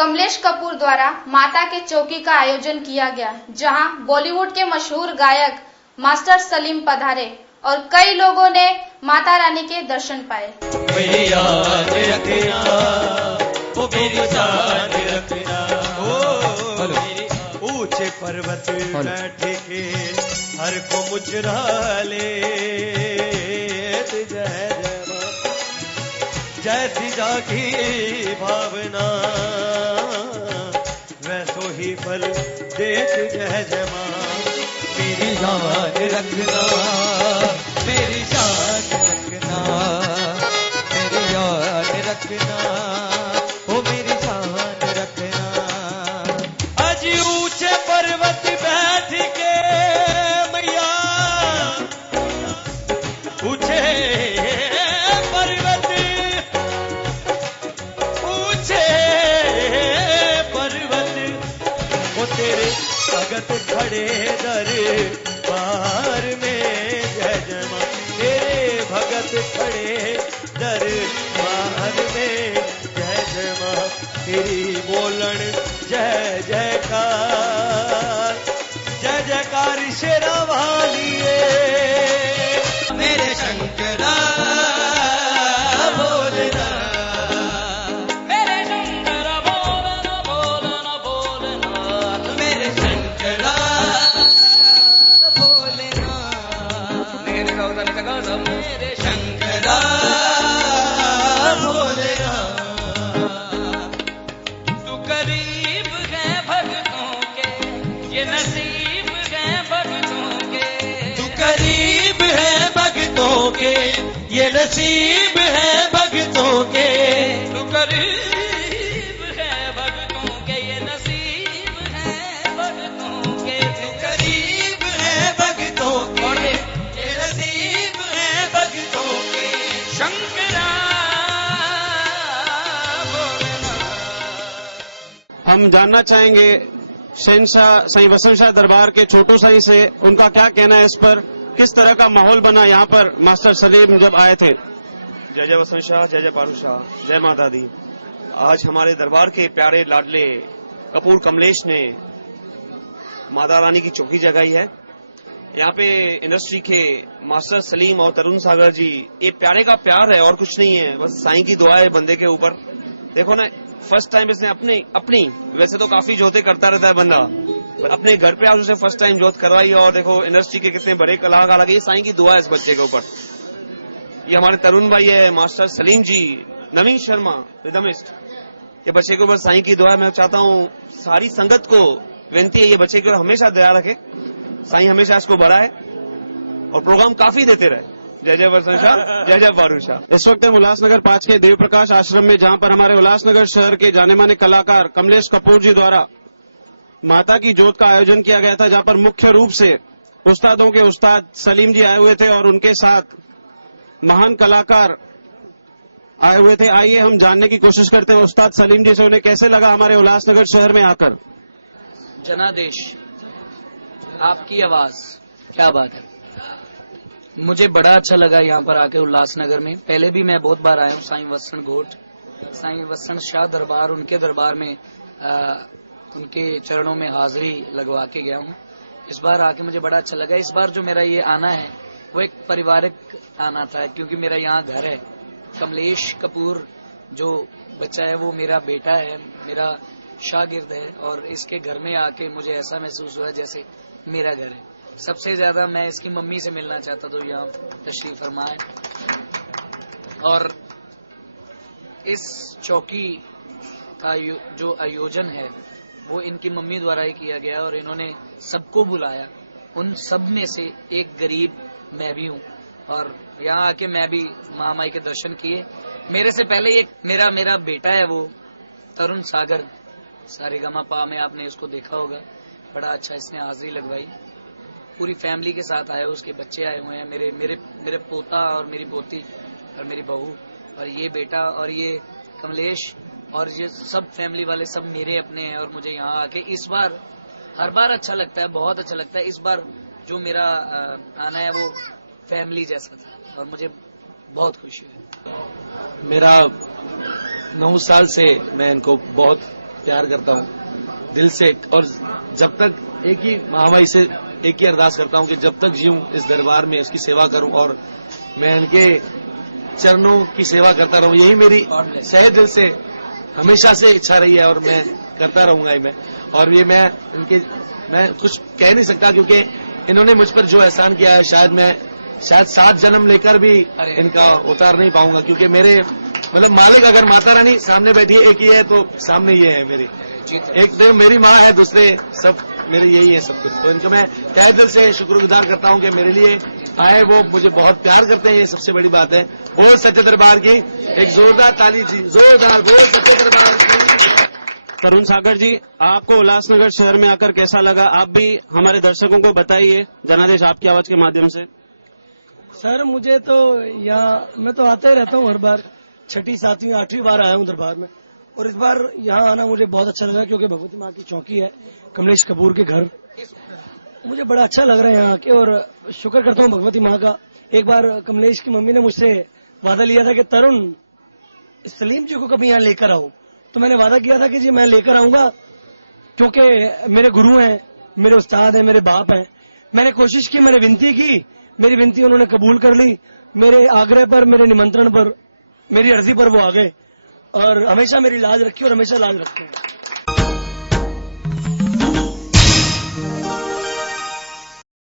कमलेश कपूर द्वारा माता के चौकी का आयोजन किया गया, जहां बॉलीवुड के मशहूर गायक मास्टर सलीम पधारे और कई लोगों ने माता रानी के दर्शन पाए। ऊंचे पर्वत बैठे के हर को मुचरा ले, जैसी जागी भावना वैसो ही फल देख जय जय मां। मेरी जान रखना, मेरी जान रखना, मेरी जान रखना, ओ मेरी जान रखना। आज ऊंचे पर्वत बैठ के मैया, ऊंचे भगत खड़े दरबार में जय जय मां। तेरे भगत खड़े दरबार में जय जय मां। तेरी बोलन जय जयकार, जय जयकार शेरा वालिए। मेरे शंकरा बोलना, मेरे शंकरा बोलना बोलना बोलना, मेरे शंकरा बोलना, मेरे गौतम का गौतम, मेरे शंकरा बोलना। तू करीब है भक्तों के, ये नसीब है भक्तों के। तू करीब है भक्तों के, ये नसीब है भक्तों के। तू करीब है भक्तों के, ये नसीब है भक्तों के। तू करीब है भक्तों के, ये नसीब है भक्तों के। शंकरा बोलना। हम जानना चाहेंगे शहनशाह साईं वसंत शाह दरबार के छोटू साईं से, उनका क्या कहना है इस पर, किस तरह का माहौल बना यहाँ पर मास्टर सलीम जब आए थे। जय जय वसंत शाह, जय जय पारू शाह, जय माता दी। आज हमारे दरबार के प्यारे लाडले कपूर कमलेश ने माता रानी की चौकी जगाई है। यहाँ पे इंडस्ट्री के मास्टर सलीम और तरुण सागर जी, ये प्यारे का प्यार है और कुछ नहीं है, बस साईं की दुआ है बंदे के ऊपर। देखो ना, फर्स्ट टाइम इसने अपनी वैसे तो काफी जोते करता रहता है बंदा, अपने घर पे आज उसे फर्स्ट टाइम जोत करवाई। और देखो इंडस्ट्री के कितने बड़े कलाकार लगे, ये साईं की दुआ है इस बच्चे के ऊपर। ये हमारे तरुण भाई है, मास्टर सलीम जी, नवीन शर्मा रिदमिस्ट, ये बच्चे के ऊपर साईं की दुआ है। मैं चाहता हूँ सारी संगत को विनती है, ये बच्चे के ऊपर हमेशा दया रखे, साईं हमेशा इसको बढ़ाए और प्रोग्राम काफी देते रहे। जय जय वसंत शाह, जय जय पारू शाह। इस वक्त हम उल्लासनगर 5 के देव प्रकाश आश्रम में, जहाँ पर हमारे उल्लासनगर शहर के जाने माने कलाकार कमलेश कपूर जी द्वारा माता की जोत का आयोजन किया गया था, जहाँ पर मुख्य रूप से उस्तादों के उस्ताद सलीम जी आए हुए थे और उनके साथ महान कलाकार आए हुए थे। आइए हम जानने की कोशिश करते हैं उस्ताद सलीम जी से, उन्हें कैसे लगा हमारे उल्लासनगर शहर में आकर। जनादेश, आपकी आवाज क्या बात है। मुझे बड़ा अच्छा लगा यहाँ पर आके उल्लासनगर में। पहले भी मैं बहुत बार आया हूँ साईं वसंत घोट, साईं वसंत शाह दरबार, उनके दरबार में उनके चरणों में हाजिरी लगवा के गया हूँ। इस बार आके मुझे बड़ा अच्छा लगा। इस बार जो मेरा ये आना है वो एक पारिवारिक आना था, क्योंकि मेरा यहाँ घर है। कमलेश कपूर जो बच्चा है वो मेरा बेटा है, मेरा शागिर्द है, और इसके घर में आके मुझे ऐसा महसूस हुआ जैसे मेरा घर है। सबसे ज्यादा मैं इसकी मम्मी से मिलना चाहता तो यहाँ तशरीफ फरमाए। और इस चौकी का जो आयोजन है वो इनकी मम्मी द्वारा ही किया गया और इन्होंने सबको बुलाया। उन सब में से एक गरीब मैं भी हूँ और यहाँ आके मैं भी महामाई के दर्शन किए। मेरे से पहले एक मेरा बेटा है, वो तरुण सागर, सारेगामा पा में आपने इसको देखा होगा, बड़ा अच्छा इसने हाजिरी लगवाई। पूरी फैमिली के साथ आया, उसके बच्चे आए हुए हैं, मेरे पोता और मेरी पोती और मेरी बहू और ये बेटा और ये कमलेश और ये सब फैमिली वाले सब मेरे अपने हैं। और मुझे यहाँ आके इस बार हर बार अच्छा लगता है, बहुत अच्छा लगता है। इस बार जो मेरा आना है वो फैमिली जैसा था और मुझे बहुत खुशी है। मेरा 9 साल से मैं इनको बहुत प्यार करता हूँ दिल से। और जब तक एक ही महामाई से एक ही अरदास करता हूँ कि जब तक जीऊं इस दरबार में इसकी सेवा करूं और मैं इनके चरणों की सेवा करता रहूं। यही मेरी सहे दिल से हमेशा से इच्छा रही है और मैं करता रहूंगा मैं। और ये मैं कुछ कह नहीं सकता क्योंकि इन्होंने मुझ पर जो एहसान किया है शायद 7 जन्म लेकर भी इनका उतार नहीं पाऊंगा। क्योंकि मेरे मतलब मालिक अगर माता रानी सामने बैठी है एक ही है तो सामने ये है मेरी। एक देखो मेरी माँ है, दूसरे सब मेरे यही है सब कुछ। तो इनका मैं तहे दिल से शुक्रगुजार करता हूँ कि मेरे लिए आए, वो मुझे बहुत प्यार करते हैं, ये सबसे बड़ी बात है। बोल सच्चे दरबार की एक जोरदार ताली जी, जोरदार बोल सच्चे दरबार की। तरुण सागर जी, आपको उल्लासनगर शहर में आकर कैसा लगा? आप भी हमारे दर्शकों को बताइए जनादेश आपकी आवाज के माध्यम से। सर मुझे तो यहाँ मैं तो आता ही रहता हूँ हर बार, 6ठी 7वीं 8वीं बार आया हूँ दरबार में। और इस बार यहाँ आना मुझे बहुत अच्छा लगा क्योंकि भगवती माँ की चौकी है, कमलेश कपूर के घर। मुझे बड़ा अच्छा लग रहा है यहाँ आके और शुक्र करता हूँ भगवती माँ का। एक बार कमलेश की मम्मी ने मुझसे वादा लिया था कि तरुण सलीम जी को कभी यहाँ लेकर आओ, तो मैंने वादा किया था कि जी मैं लेकर आऊंगा क्योंकि मेरे गुरु हैं, मेरे उस्ताद हैं, मेरे बाप हैं। मैंने कोशिश की, मैंने विनती की, मेरी विनती उन्होंने कबूल कर ली। मेरे आग्रह पर, मेरे निमंत्रण पर, मेरी अर्जी पर वो आ गए और हमेशा मेरी लाज रखी और हमेशा लाज रखते हैं।